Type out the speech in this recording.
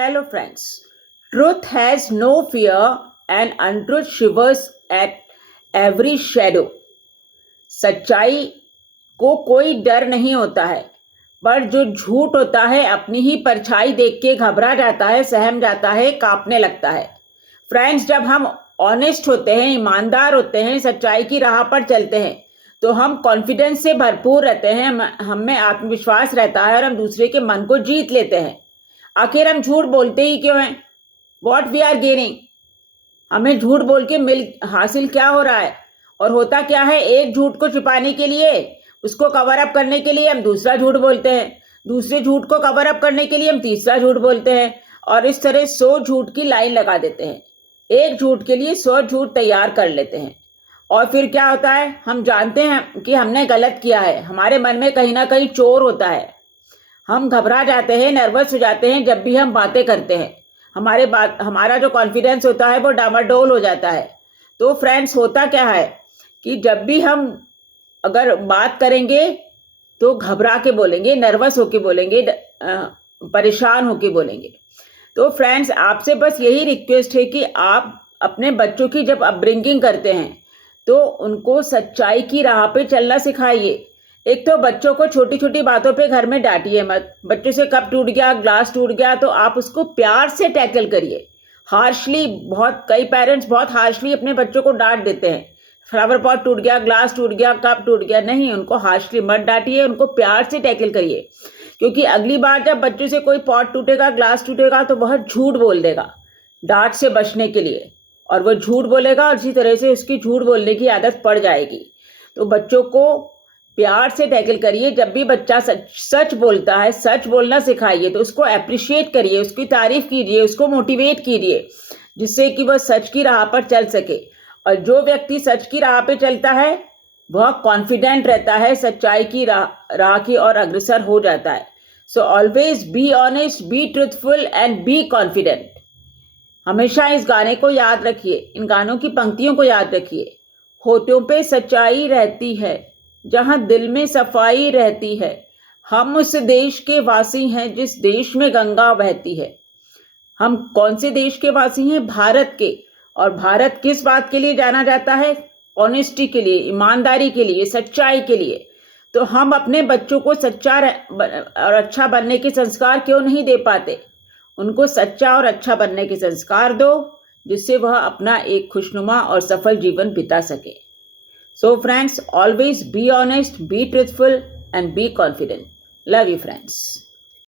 Hello friends. Truth has no fear and untruth shivers at every shadow. सच्चाई को कोई डर नहीं होता है, पर जो झूठ होता है अपनी ही परछाई देख के घबरा जाता है, सहम जाता है, कांपने लगता है. फ्रेंड्स, जब हम ऑनेस्ट होते हैं, ईमानदार होते हैं, सच्चाई की राह पर चलते हैं, तो हम कॉन्फिडेंस से भरपूर रहते हैं, हम में आत्मविश्वास रहता है और हम दूसरे के मन को जीत लेते हैं. आखिर हम झूठ बोलते ही क्यों हैं? What we are gaining? हमें झूठ बोल के हासिल क्या हो रहा है? और होता क्या है, एक झूठ को छिपाने के लिए, उसको कवर अप करने के लिए हम दूसरा झूठ बोलते हैं, दूसरे झूठ को कवर अप करने के लिए हम तीसरा झूठ बोलते हैं, और इस तरह 100 झूठ की लाइन लगा देते हैं. एक झूठ के लिए 100 झूठ तैयार कर लेते हैं. और फिर क्या होता है, हम जानते हैं कि हमने गलत किया है, हमारे मन में कहीं ना कहीं चोर होता है, हम घबरा जाते हैं, नर्वस हो जाते हैं. जब भी हम बातें करते हैं, हमारा जो कॉन्फिडेंस होता है वो डामाडोल हो जाता है. तो फ्रेंड्स, होता क्या है कि जब भी हम अगर बात करेंगे तो घबरा के बोलेंगे, नर्वस होके बोलेंगे, परेशान होके बोलेंगे. तो फ्रेंड्स, आपसे बस यही रिक्वेस्ट है कि आप अपने बच्चों की जब अपब्रिंगिंग करते हैं तो उनको सच्चाई की राह पे चलना सिखाइए. एक तो बच्चों को छोटी छोटी बातों पे घर में डांटिए मत. बच्चों से कप टूट गया, ग्लास टूट गया, तो आप उसको प्यार से टैकल करिए. हार्शली, कई पेरेंट्स बहुत हार्शली अपने बच्चों को डांट देते हैं. फ्लावर पॉट टूट गया, ग्लास टूट गया, कप टूट गया. नहीं, उनको हार्शली मत डांटिए, उनको प्यार से टैकल करिए. क्योंकि अगली बार जब बच्चों से कोई पॉट टूटेगा, ग्लास टूटेगा, तो वह झूठ बोल देगा डांट से बचने के लिए, और वह झूठ बोलेगा और इसी तरह से उसकी झूठ बोलने की आदत पड़ जाएगी. तो बच्चों को प्यार से टैकल करिए. जब भी बच्चा सच बोलता है, सच बोलना सिखाइए, तो उसको अप्रिशिएट करिए, उसकी तारीफ कीजिए, उसको मोटिवेट कीजिए, जिससे कि वह सच की राह पर चल सके. और जो व्यक्ति सच की राह पे चलता है वह कॉन्फिडेंट रहता है, सच्चाई की राह की ओर अग्रसर हो जाता है. So always be honest, be truthful and be confident. हमेशा इस गाने को याद रखिए, इन गानों की पंक्तियों को याद रखिए. होठों पे सच्चाई रहती है, जहां दिल में सफाई रहती है. हम उस देश के वासी हैं जिस देश में गंगा बहती है. हम कौन से देश के वासी हैं? भारत के. और भारत किस बात के लिए जाना जाता है? ऑनेस्टी के लिए, ईमानदारी के लिए, सच्चाई के लिए. तो हम अपने बच्चों को सच्चा और अच्छा बनने के संस्कार क्यों नहीं दे पाते? उनको सच्चा और अच्छा बनने के संस्कार दो, जिससे वह अपना एक खुशनुमा और सफल जीवन बिता सके. So friends, always be honest, be truthful and be confident. Love you friends.